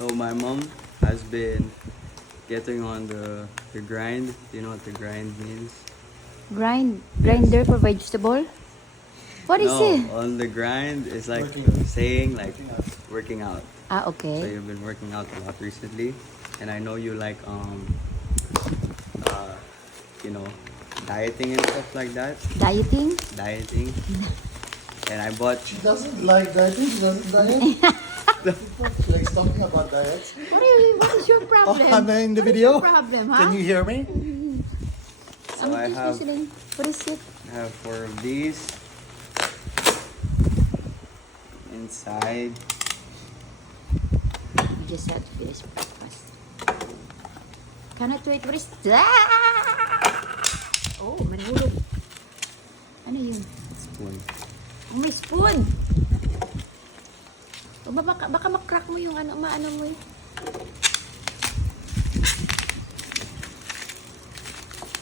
So my mom has been getting on the grind. Do you know what the grind means? Grinder for vegetable? What is No, it? on the grind is like saying like working out. Ah, So okay. you've been working out a lot recently, and I know you like uh, you know, dieting and stuff like that. Dieting? Dieting. And I bought. She doesn't like dieting. She doesn't diet. She likes talking about diets. What is your problem? Oh, I'm in the What is video. your problem, huh? Can you hear me? So I'm I just have listening. What is it? four of these inside. You just had to finish breakfast. Cannot wait. What is that? Oh, manhulog. Ano yun? Spoon. Oh, may spoon. O, baka makrack mo yung maano mo eh.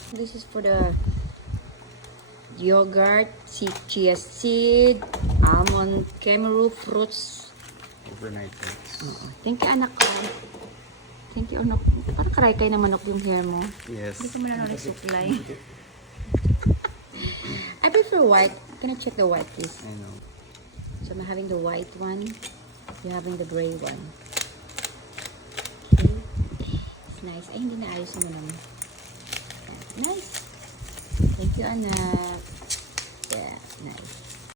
This is for the yogurt, chia seed, almond, cameru fruits. Overnight oats. Thank you, anak ko. Thank you, anak. Parang karay-kay na manok yung hair mo. Yes. Hindi ka mo na suklay. I prefer white. Can I check the white, please? I know. So I'm having the white one. You're having the gray one. Okay. It's nice. Ay, hindi na ayos naman naman. Nice. Thank you, anak. Yeah, nice.